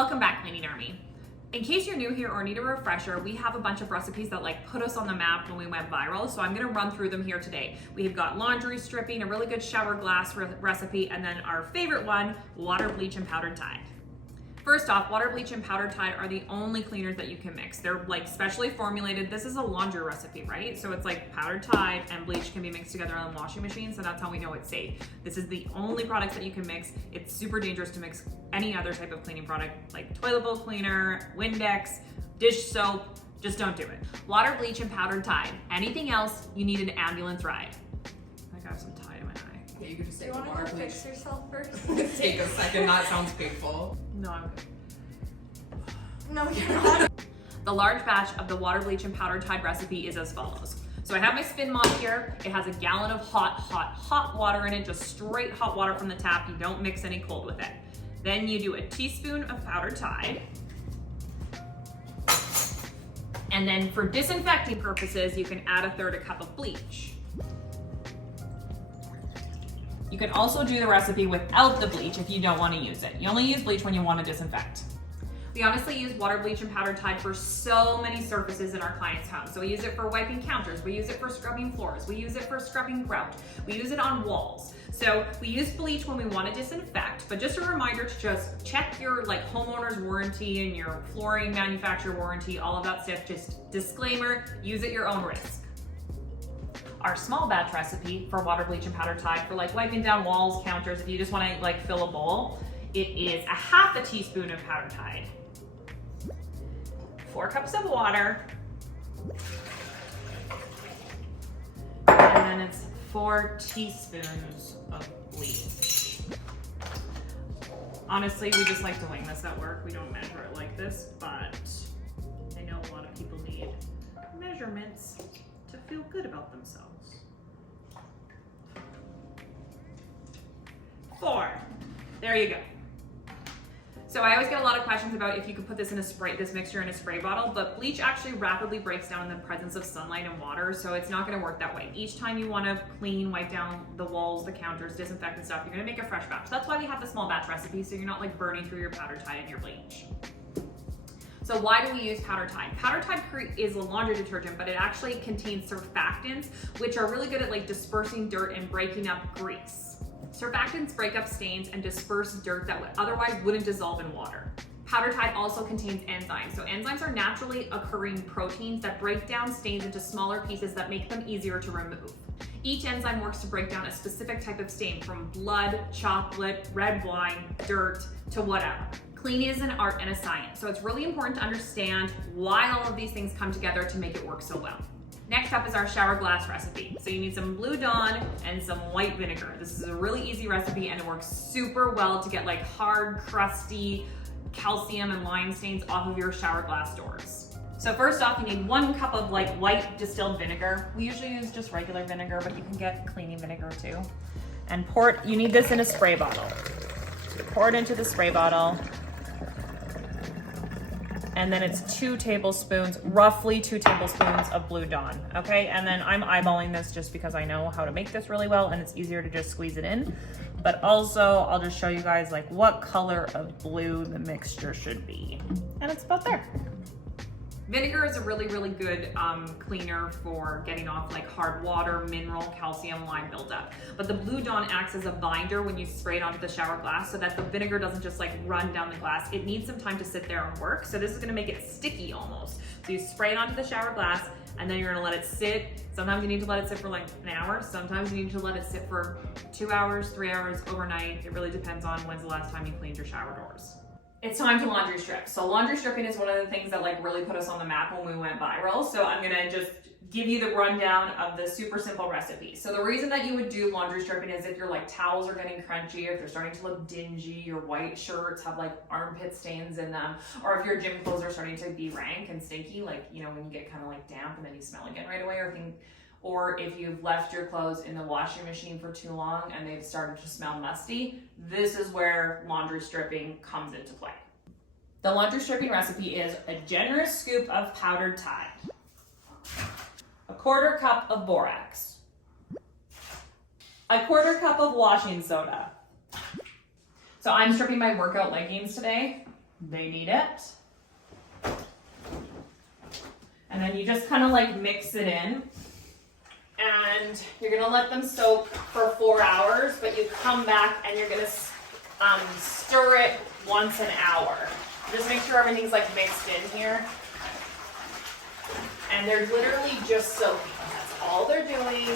Welcome back, Cleaning Army. In case you're new here or need a refresher, we have a bunch of recipes that put us on the map when we went viral, so I'm gonna run through them here today. We've got laundry stripping, a really good shower glass recipe, and then our favorite one, water, bleach, and powdered Tide. First off, water, bleach, and powdered Tide are the only cleaners that you can mix. They're specially formulated. This is a laundry recipe, right? So it's powdered Tide and bleach can be mixed together on the washing machine, so that's how we know it's safe. This is the only products that you can mix. It's super dangerous to mix any other type of cleaning product like toilet bowl cleaner, Windex, dish soap. Just don't do it. Water, bleach, and powdered Tide. Anything else, you need an ambulance ride. I got some Tide in my eye. Yeah, you could just take Do you the want water, to go please. fix yourself first? Take a second, that sounds painful. No, I'm good. No, you're not. The large batch of the water, bleach, and powdered Tide recipe is as follows. So I have my spin mop here. It has a gallon of hot water in it, just straight hot water from the tap. You don't mix any cold with it. Then you do a teaspoon of powdered Tide. And then for disinfecting purposes, you can add a third a cup of bleach. You can also do the recipe without the bleach if you don't want to use it. You only use bleach when you want to disinfect. We honestly use water, bleach, and powdered Tide for so many surfaces in our clients' homes. So we use it for wiping counters, we use it for scrubbing floors, we use it for scrubbing grout, we use it on walls. So we use bleach when we want to disinfect, but just a reminder to just check your homeowner's warranty and your flooring manufacturer warranty, all of that stuff. Just disclaimer, use at your own risk. Our small batch recipe for water, bleach, and powdered Tide for wiping down walls, counters, if you just want to fill a bowl, it is a half a teaspoon of powdered Tide, 4 cups of water, and then it's 4 teaspoons of bleach. Honestly, we just like to wing this at work. We don't measure it like this, but I know a lot of people need measurements to feel good about themselves. 4. There you go. So I always get a lot of questions about if you could put this mixture in a spray bottle, but bleach actually rapidly breaks down in the presence of sunlight and water, so it's not gonna work that way. Each time you wanna clean, wipe down the walls, the counters, disinfect and stuff, you're gonna make a fresh batch. That's why we have the small batch recipe, so you're not burning through your powdered Tide and your bleach. So why do we use powdered Tide? Powdered Tide is a laundry detergent, but it actually contains surfactants, which are really good at dispersing dirt and breaking up grease. Surfactants break up stains and disperse dirt that otherwise wouldn't dissolve in water. Powdered Tide also contains enzymes. So enzymes are naturally occurring proteins that break down stains into smaller pieces that make them easier to remove. Each enzyme works to break down a specific type of stain, from blood, chocolate, red wine, dirt, to whatever. Cleaning is an art and a science, so it's really important to understand why all of these things come together to make it work so well. Next up is our shower glass recipe. So you need some Blue Dawn and some white vinegar. This is a really easy recipe and it works super well to get hard, crusty calcium and lime stains off of your shower glass doors. So first off, you need 1 cup of white distilled vinegar. We usually use just regular vinegar, but you can get cleaning vinegar too. And you need this in a spray bottle. So pour it into the spray bottle. And then it's 2 tablespoons, roughly 2 tablespoons of Blue Dawn, okay? And then I'm eyeballing this just because I know how to make this really well and it's easier to just squeeze it in. But also, I'll just show you guys what color of blue the mixture should be. And it's about there. Vinegar is a really, really good cleaner for getting off hard water, mineral, calcium, lime buildup. But the Blue Dawn acts as a binder when you spray it onto the shower glass so that the vinegar doesn't just run down the glass. It needs some time to sit there and work. So this is gonna make it sticky almost. So you spray it onto the shower glass and then you're gonna let it sit. Sometimes you need to let it sit for an hour. Sometimes you need to let it sit for 2 hours, 3 hours, overnight. It really depends on when's the last time you cleaned your shower doors. It's time to laundry strip. So laundry stripping is one of the things that really put us on the map when we went viral. So I'm gonna just give you the rundown of the super simple recipe. So the reason that you would do laundry stripping is if your towels are getting crunchy, if they're starting to look dingy, your white shirts have armpit stains in them, or if your gym clothes are starting to be rank and stinky, when you get kind of damp and then you smell again right away, or if you've left your clothes in the washing machine for too long and they've started to smell musty, this is where laundry stripping comes into play. The laundry stripping recipe is a generous scoop of powdered Tide, a 1/4 cup of borax, a 1/4 cup of washing soda. So I'm stripping my workout leggings today. They need it. And then you just kind of like mix it in. And you're gonna let them soak for 4 hours, but you come back and you're gonna stir it once an hour. Just make sure everything's like mixed in here. And they're literally just soaking. That's all they're doing.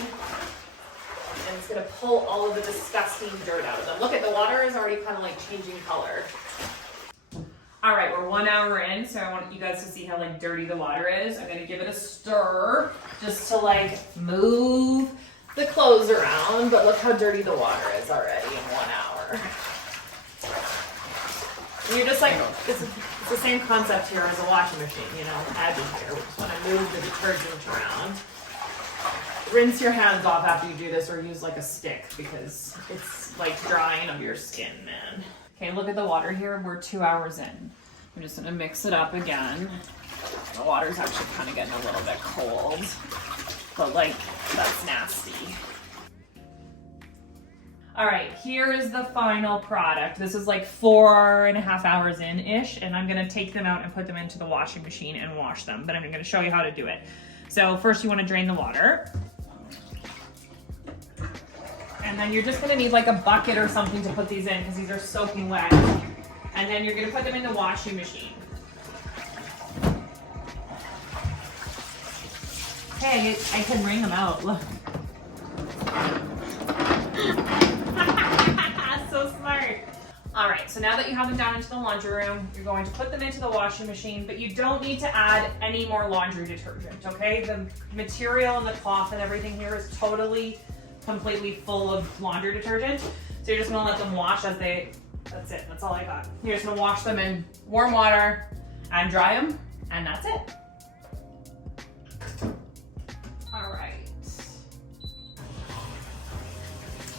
And it's gonna pull all of the disgusting dirt out of them. Look at the water is already kind of like changing color. All right, we're 1 hour in, so I want you guys to see how like dirty the water is. I'm gonna give it a stir just to like move the clothes around, but look how dirty the water is already in 1 hour. And you're just like, it's the same concept here as a washing machine, you know, agitator. We just wanna move the detergent around. Rinse your hands off after you do this or use like a stick because it's like drying of your skin, man. Okay, look at the water here. We're 2 hours in. I'm just gonna mix it up again. The water's actually kind of getting a little bit cold, but like, that's nasty. All right, here is the final product. This is like 4.5 hours in-ish, and I'm gonna take them out and put them into the washing machine and wash them, but I'm gonna show you how to do it. So first you wanna drain the water. And then you're just gonna need like a bucket or something to put these in because these are soaking wet. And then you're gonna put them in the washing machine. Hey, I can wring them out, look. So smart. All right, so now that you have them down into the laundry room, you're going to put them into the washing machine, but you don't need to add any more laundry detergent, okay? The material and the cloth and everything here is totally completely full of laundry detergent. So you're just gonna let them wash as that's it, that's all I got. You're just gonna wash them in warm water and dry them, and that's it. All right.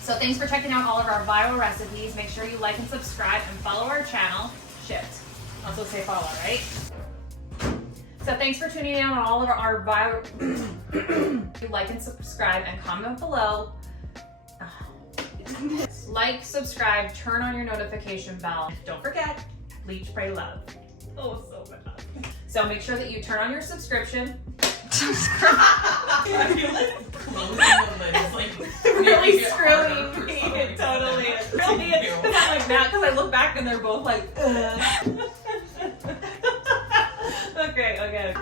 So thanks for checking out all of our viral recipes. Make sure you like and subscribe and follow our channel. Shit, also say follow, right? So thanks for tuning in on all of our viral, like and subscribe and comment below. Like, subscribe, turn on your notification bell. Don't forget, bleach, pray, love. Oh, so bad. So make sure that you turn on your subscription. I feel like closing the lid is like really screwing me. It totally is. Really is. Because I'm like that because I look back and they're both like, Okay.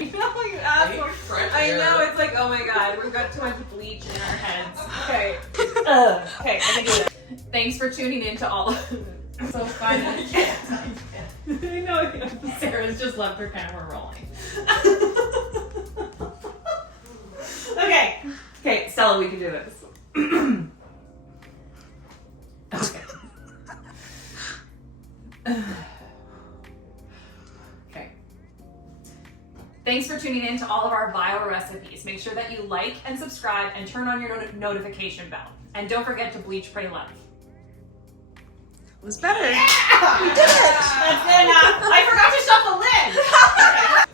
You know, you asked for. I know, it's like, oh my god, we've got too much bleach in our heads. Okay. Okay, I can do it. Thanks for tuning in to all of so funny. I can't. I know, Sarah's just left her camera rolling. Okay, Stella, we can do this. Okay. Thanks for tuning in to all of our viral recipes. Make sure that you like and subscribe and turn on your notification bell. And don't forget to bleach, pray, love. It was better. Yeah! You did it! That's good enough. I forgot to shut the lid.